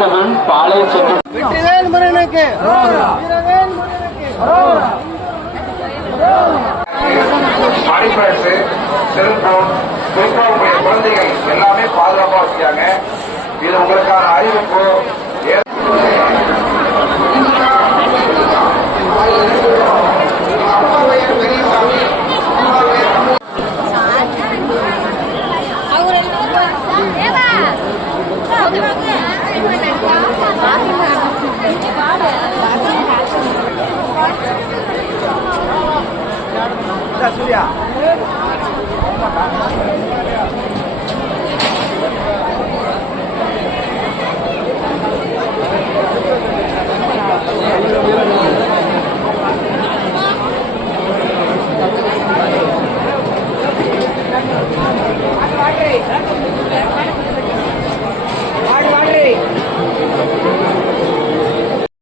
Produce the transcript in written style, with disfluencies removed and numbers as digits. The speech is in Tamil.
வாசகன் பாலை சென்று மணிப்பழசு செல்போன் குறிப்பாக குழந்தைகள் எல்லாமே பாதுகாப்பா வச்சுக்காங்க. இது உங்களுக்கான அறிவிப்பு. சூர்யா